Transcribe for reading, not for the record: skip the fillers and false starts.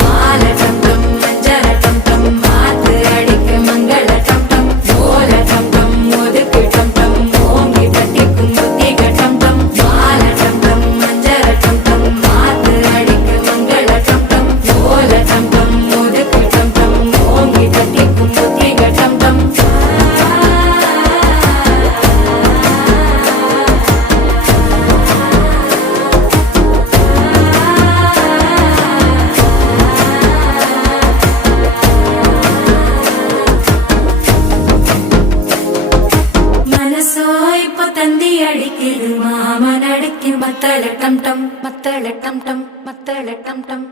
மாலை டம் டம் மஞ்சள டம் டம் மாத்து அடிக்க மங்கள டம் டம் ஓல டம் டம் ஒதுக்கு டம் டம் ஓங்கி தட்டிக்கும் புத்திக டம் டம் மாலை டம் டம் மஞ்சள டம் டம் மாத்து அடிக்க மங்கள டம் டம் ஓல டம் டம் ஒதுக்கு டம் டம் ஓங்கி தட்டிக்கும் புத்திக டம் டம் மனசோ இப்ப தந்தி அடிக்குது மாமன் அடிக்கு மத்தள டம் டம் மத்தள டம் டம் மத்தள டம் டம்